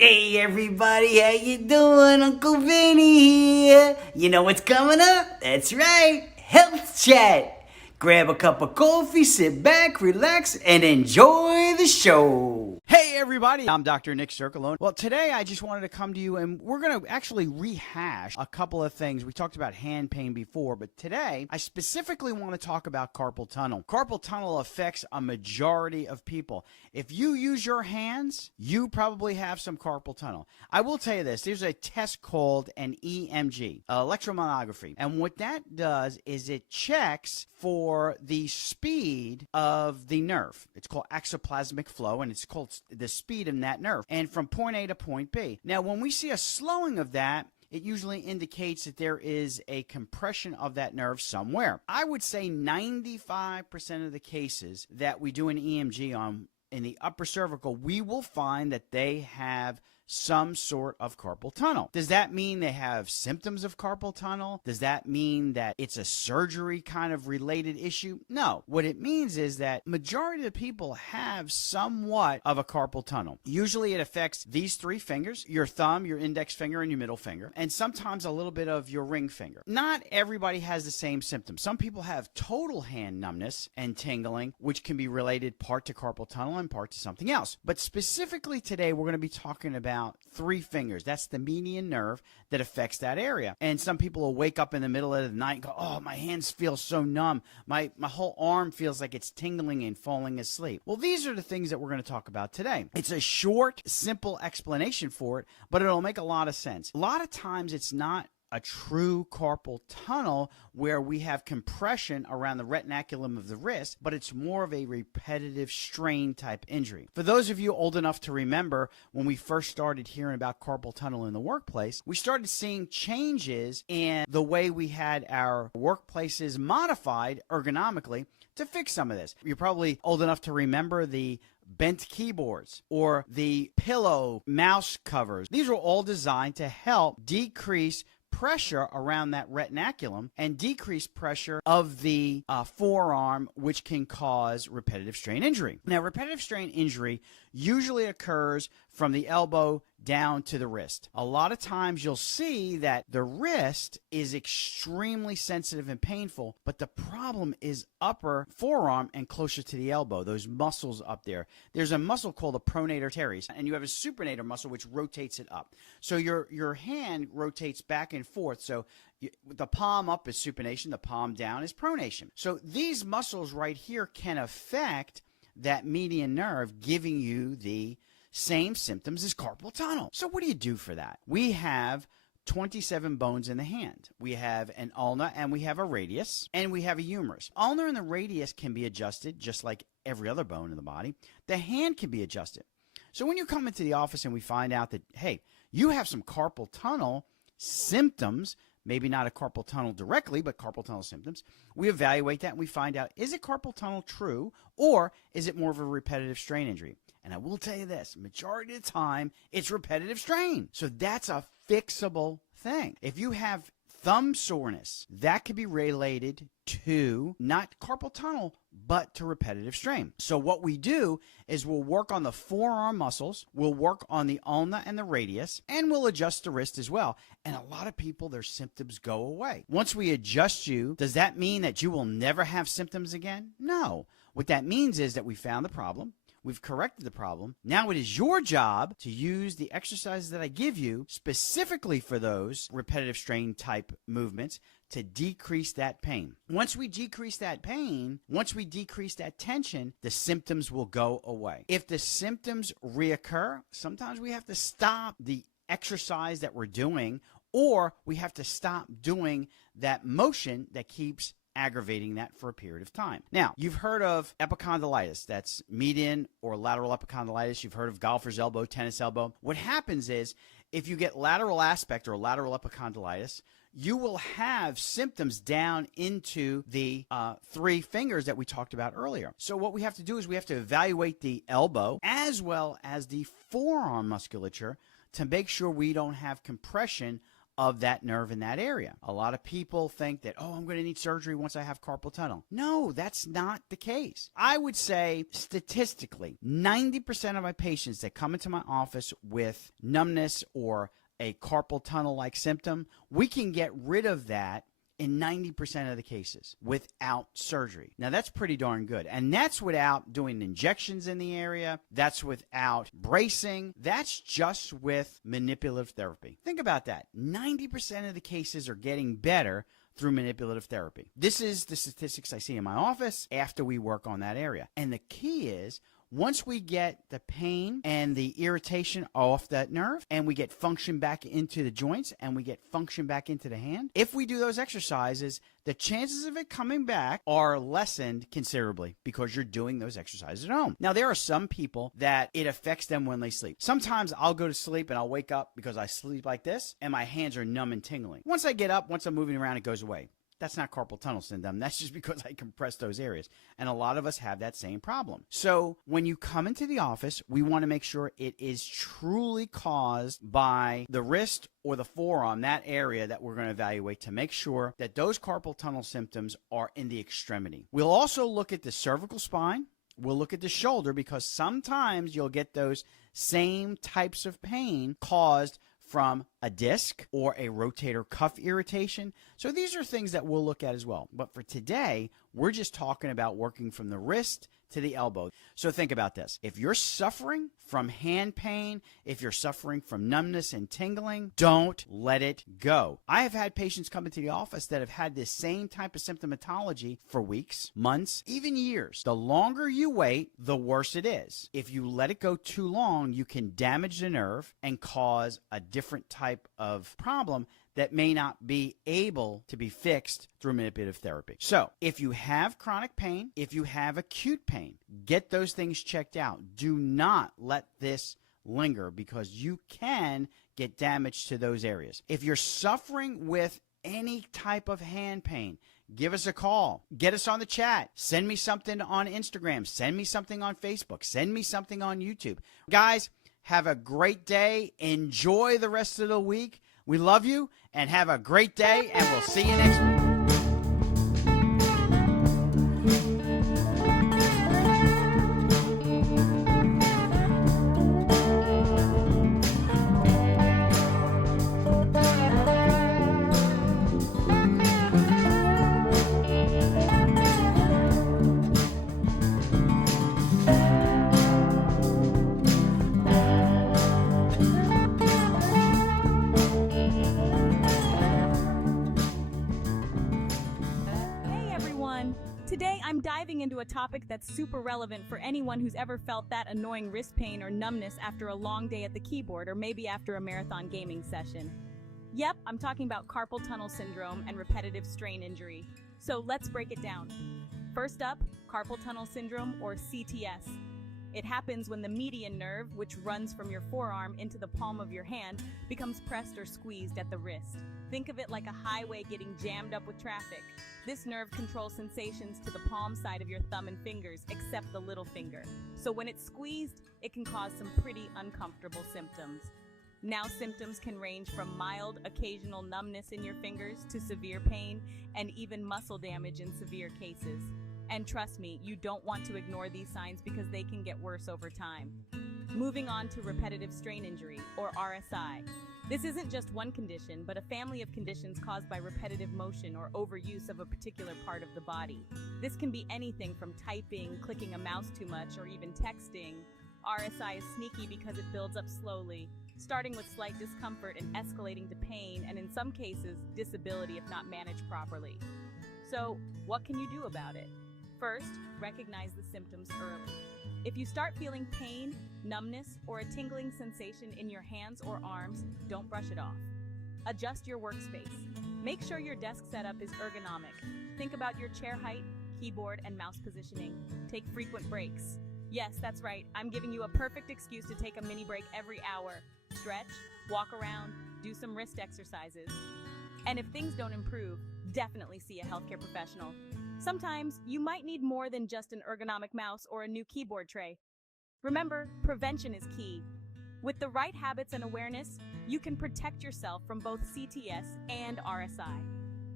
Hey everybody, how you doing? Uncle Vinny here. You know what's coming up? That's right, Health Chat. Grab a cup of coffee, sit back, relax, and enjoy the show. Hey everybody, I'm Dr. Nick Circolone. Well, today I just wanted to come to you and we're going to actually rehash a couple of things. We talked about hand pain before, but today I specifically want to talk about carpal tunnel. Carpal tunnel affects a majority of people. If you use your hands, you probably have some carpal tunnel. I will tell you this, there's a test called an EMG, electromyography, and what that does is it checks for the speed of the nerve. It's called exoplasmic flow, and it's called the speed in that nerve, and from point A to point B. Now, when we see a slowing of that, it usually indicates that there is a compression of that nerve somewhere. I would say 95% of the cases that we do an EMG on in the upper cervical, we will find that they have some sort of carpal tunnel. Does that mean they have symptoms of carpal tunnel? Does that mean that it's a surgery kind of related issue? No. What it means is that majority of the people have somewhat of a carpal tunnel. Usually it affects these three fingers, your thumb, your index finger, and your middle finger, and sometimes a little bit of your ring finger. Not everybody has the same symptoms. Some people have total hand numbness and tingling, which can be related part to carpal tunnel and part to something else. But specifically today, we're going to be talking about three fingers. That's the median nerve that affects that area. And some people will wake up in the middle of the night and go, oh, my hands feel so numb. My whole arm feels like it's tingling and falling asleep. Well, these are the things that we're going to talk about today. It's a short, simple explanation for it, but it'll make a lot of sense. A lot of times it's not a true carpal tunnel where we have compression around the retinaculum of the wrist, but it's more of a repetitive strain type injury. For those of you old enough to remember when we first started hearing about carpal tunnel in the workplace, we started seeing changes in the way we had our workplaces modified ergonomically to fix some of this. You're probably old enough to remember the bent keyboards or the pillow mouse covers. These were all designed to help decrease pressure around that retinaculum and decrease pressure of the forearm, which can cause repetitive strain injury. Now, repetitive strain injury usually occurs from the elbow down to the wrist. A lot of times you'll see that the wrist is extremely sensitive and painful, but the problem is upper forearm and closer to the elbow, those muscles up there. There's a muscle called the pronator teres, and you have a supinator muscle which rotates it up. So your hand rotates back and forth. So the palm up is supination, the palm down is pronation. So these muscles right here can affect that median nerve, giving you the same symptoms as carpal tunnel. So what do you do for that? We have 27 bones in the hand. We have an ulna and we have a radius and we have a humerus. Ulna and the radius can be adjusted just like every other bone in the body. The hand can be adjusted. So when you come into the office and we find out that, hey, you have some carpal tunnel symptoms, maybe not a carpal tunnel directly, but carpal tunnel symptoms, we evaluate that and we find out, is it carpal tunnel true or is it more of a repetitive strain injury? And I will tell you this, majority of the time, it's repetitive strain. So that's a fixable thing. If you have thumb soreness, that could be related to not carpal tunnel, but to repetitive strain. So what we do is we'll work on the forearm muscles, we'll work on the ulna and the radius, and we'll adjust the wrist as well. And a lot of people, their symptoms go away. Once we adjust you, does that mean that you will never have symptoms again? No. What that means is that we found the problem. We've corrected the problem. Now it is your job to use the exercises that I give you specifically for those repetitive strain type movements to decrease that pain. Once we decrease that pain, once we decrease that tension, the symptoms will go away. If the symptoms reoccur, sometimes we have to stop the exercise that we're doing, or we have to stop doing that motion that keeps aggravating that for a period of time. Now, you've heard of epicondylitis. That's median or lateral epicondylitis. You've heard of golfer's elbow, tennis elbow. What happens is if you get lateral aspect or lateral epicondylitis, you will have symptoms down into the three fingers that we talked about earlier. So what we have to do is we have to evaluate the elbow as well as the forearm musculature to make sure we don't have compression of that nerve in that area. A lot of people think that, oh, I'm going to need surgery once I have carpal tunnel. No, that's not the case. I would say statistically, 90% of my patients that come into my office with numbness or a carpal tunnel-like symptom, we can get rid of that in 90% of the cases without surgery. Now, that's pretty darn good. And that's without doing injections in the area. That's without bracing. That's just with manipulative therapy. Think about that. 90% of the cases are getting better through manipulative therapy. This is the statistics I see in my office after we work on that area. And the key is, once we get the pain and the irritation off that nerve and we get function back into the joints and we get function back into the hand, if we do those exercises, the chances of it coming back are lessened considerably because you're doing those exercises at home. Now, there are some people that it affects them when they sleep. Sometimes I'll go to sleep and I'll wake up because I sleep like this and my hands are numb and tingling. Once I get up, once I'm moving around, it goes away. That's not carpal tunnel syndrome. That's just because I compress those areas. And a lot of us have that same problem. So when you come into the office, we want to make sure it is truly caused by the wrist or the forearm, that area that we're going to evaluate to make sure that those carpal tunnel symptoms are in the extremity. We'll also look at the cervical spine. We'll look at the shoulder because sometimes you'll get those same types of pain caused from a disc or a rotator cuff irritation. So these are things that we'll look at as well. But for today, we're just talking about working from the wrist to the elbow. So think about this. If you're suffering from hand pain, if you're suffering from numbness and tingling, don't let it go. I have had patients come into the office that have had this same type of symptomatology for weeks, months, even years. The longer you wait, the worse it is. If you let it go too long, you can damage the nerve and cause a different type of problem that may not be able to be fixed through manipulative therapy. So if you have chronic pain, if you have acute pain, get those things checked out. Do not let this linger because you can get damage to those areas. If you're suffering with any type of hand pain, give us a call. Get us on the chat. Send me something on Instagram. Send me something on Facebook. Send me something on YouTube. Guys, have a great day. Enjoy the rest of the week. We love you and have a great day, and we'll see you next week. Today, I'm diving into a topic that's super relevant for anyone who's ever felt that annoying wrist pain or numbness after a long day at the keyboard or maybe after a marathon gaming session. Yep, I'm talking about carpal tunnel syndrome and repetitive strain injury. So let's break it down. First up, carpal tunnel syndrome or CTS. It happens when the median nerve, which runs from your forearm into the palm of your hand, becomes pressed or squeezed at the wrist. Think of it like a highway getting jammed up with traffic. This nerve controls sensations to the palm side of your thumb and fingers, except the little finger. So when it's squeezed, it can cause some pretty uncomfortable symptoms. Now, symptoms can range from mild, occasional numbness in your fingers to severe pain and even muscle damage in severe cases. And trust me, you don't want to ignore these signs because they can get worse over time. Moving on to repetitive strain injury, or RSI. This isn't just one condition, but a family of conditions caused by repetitive motion or overuse of a particular part of the body. This can be anything from typing, clicking a mouse too much, or even texting. RSI is sneaky because it builds up slowly, starting with slight discomfort and escalating to pain, and in some cases, disability if not managed properly. So, what can you do about it? First, recognize the symptoms early. If you start feeling pain, numbness, or a tingling sensation in your hands or arms, don't brush it off. Adjust your workspace. Make sure your desk setup is ergonomic. Think about your chair height, keyboard, and mouse positioning. Take frequent breaks. Yes, that's right. I'm giving you a perfect excuse to take a mini break every hour. Stretch, walk around, do some wrist exercises. And if things don't improve, definitely see a healthcare professional. Sometimes you might need more than just an ergonomic mouse or a new keyboard tray. Remember, prevention is key. With the right habits and awareness, you can protect yourself from both CTS and RSI.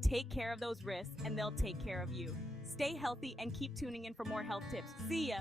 Take care of those wrists and they'll take care of you. Stay healthy and keep tuning in for more health tips. See ya!